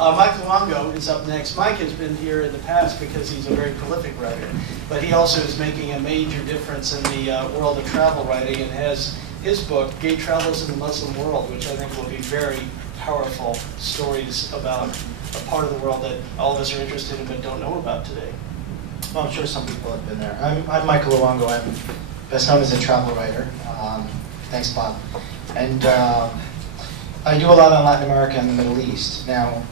Mike Luongo is up next. Mike has been here in the past because he's a very prolific writer, but he also is making a major difference in the world of travel writing and has his book, Gay Travels in the Muslim World, which I think will be very powerful stories about a part of the world that all of us are interested in but don't know about today. Well, I'm sure some people have been there. I'm Michael Luongo. I'm best known as a travel writer. Thanks, Bob. And I do a lot on Latin America and the Middle East. Now,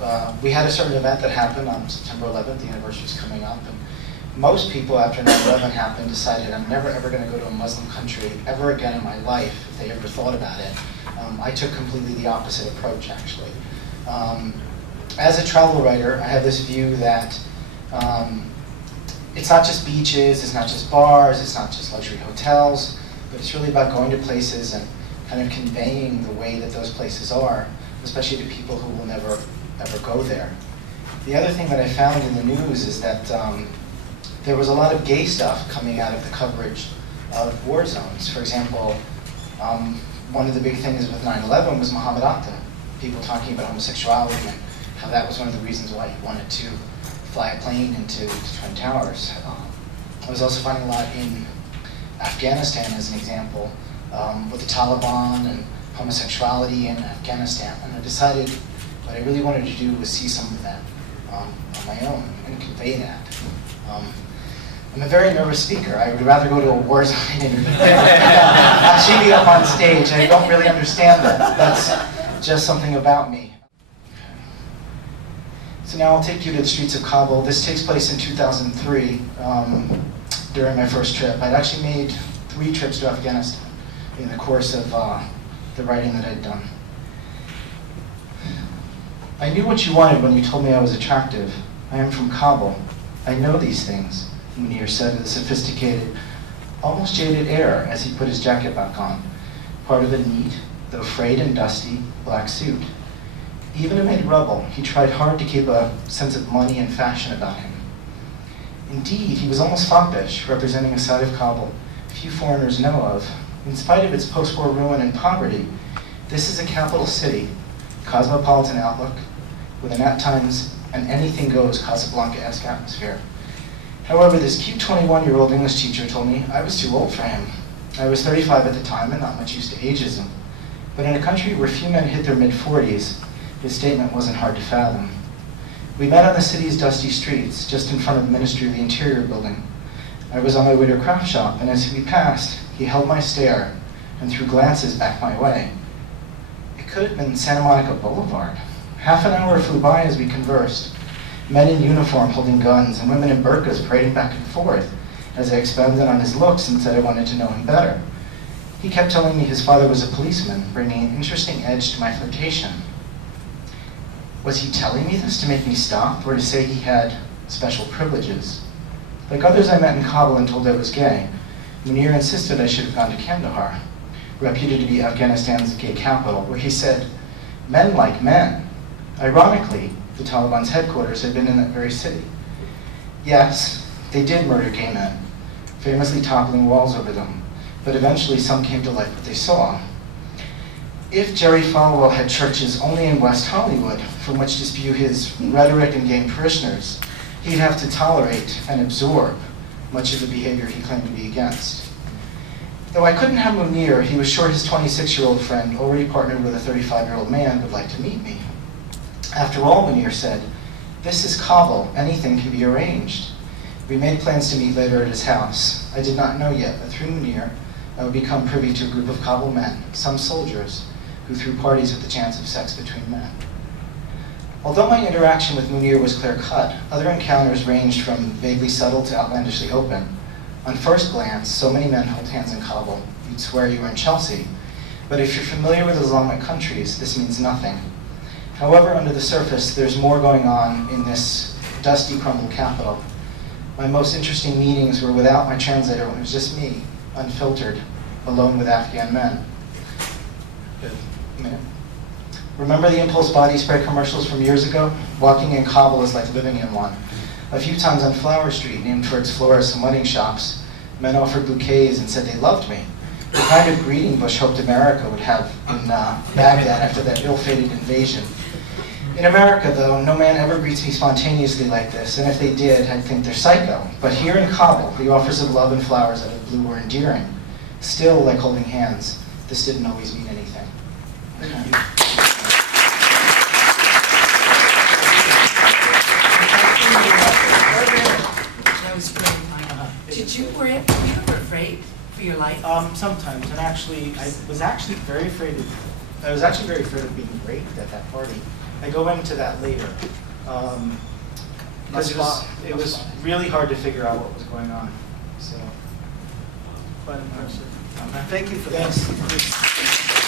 we had a certain event that happened on September 11th. The anniversary is coming up. And most people, after 9/11 happened, decided I'm never ever going to go to a Muslim country ever again in my life, if they ever thought about it. I took completely the opposite approach, actually. As a travel writer, I have this view that it's not just beaches, it's not just bars, it's not just luxury hotels, but it's really about going to places and kind of conveying the way that those places are, especially to people who will never ever go there. The other thing that I found in the news is that there was a lot of gay stuff coming out of the coverage of war zones. For example, one of the big things with 9/11 was Muhammad Atta, people talking about homosexuality and how that was one of the reasons why he wanted to fly a plane into Twin Towers. I was also finding a lot in Afghanistan as an example, with the Taliban and homosexuality in Afghanistan. And I decided what I really wanted to do was see some of that on my own and convey that. I'm a very nervous speaker. I would rather go to a war zone interview than actually be up on stage. I don't really understand that. That's just something about me. So now I'll take you to the streets of Kabul. This takes place in 2003 during my first trip. I'd actually made 3 trips to Afghanistan in the course of the writing that I'd done. I knew what you wanted when you told me I was attractive. I am from Kabul. I know these things, Munir said with a sophisticated, almost jaded air as he put his jacket back on, part of a neat, though frayed and dusty, black suit. Even amid rubble, he tried hard to keep a sense of money and fashion about him. Indeed, he was almost foppish, representing a side of Kabul few foreigners know of. In spite of its post-war ruin and poverty, this is a capital city, cosmopolitan outlook, with an at times an anything-goes Casablanca-esque atmosphere. However, this cute 21-year-old English teacher told me I was too old for him. I was 35 at the time and not much used to ageism. But in a country where few men hit their mid-40s, his statement wasn't hard to fathom. We met on the city's dusty streets, just in front of the Ministry of the Interior building. I was on my way to a craft shop, and as we passed, he held my stare and threw glances back my way. It could have been Santa Monica Boulevard. Half an hour flew by as we conversed, men in uniform holding guns and women in burqas parading back and forth as I expounded on his looks and said I wanted to know him better. He kept telling me his father was a policeman, bringing an interesting edge to my flirtation. Was he telling me this to make me stop, or to say he had special privileges? Like others I met in Kabul and told I was gay, Munir insisted I should have gone to Kandahar, reputed to be Afghanistan's gay capital, where he said, men like men. Ironically, the Taliban's headquarters had been in that very city. Yes, they did murder gay men, famously toppling walls over them, but eventually some came to light what they saw. If Jerry Falwell had churches only in West Hollywood from which to spew his rhetoric and gain parishioners, he'd have to tolerate and absorb much of the behavior he claimed to be against. Though I couldn't have Munir, he was sure his 26-year-old friend, already partnered with a 35-year-old man, would like to meet me. After all, Munir said, this is Kabul, anything can be arranged. We made plans to meet later at his house. I did not know yet, but through Munir, I would become privy to a group of Kabul men, some soldiers, who threw parties at the chance of sex between men. Although my interaction with Munir was clear-cut, other encounters ranged from vaguely subtle to outlandishly open. On first glance, so many men hold hands in Kabul, you'd swear you were in Chelsea. But if you're familiar with Islamic countries, this means nothing. However, under the surface, there's more going on in this dusty, crumbled capital. My most interesting meetings were without my translator, when it was just me, unfiltered, alone with Afghan men. Good. A minute. Remember the impulse body spray commercials from years ago? Walking in Kabul is like living in one. A few times on Flower Street, named for its florists and wedding shops, men offered bouquets and said they loved me. The kind of greeting Bush hoped America would have in Baghdad after that ill-fated invasion. In America, though, no man ever greets me spontaneously like this, and if they did, I'd think they're psycho. But here in Kabul, the offers of love and flowers out of blue were endearing. Still, like holding hands, this didn't always mean anything. Thank you. That was great, Mike. Did you were you ever afraid for your life? Sometimes, and actually, I was actually very afraid of being raped at that party. I go into that later, because it was really hard to figure out what was going on. So, Quite impressive. okay. Thank you for that. Thanks.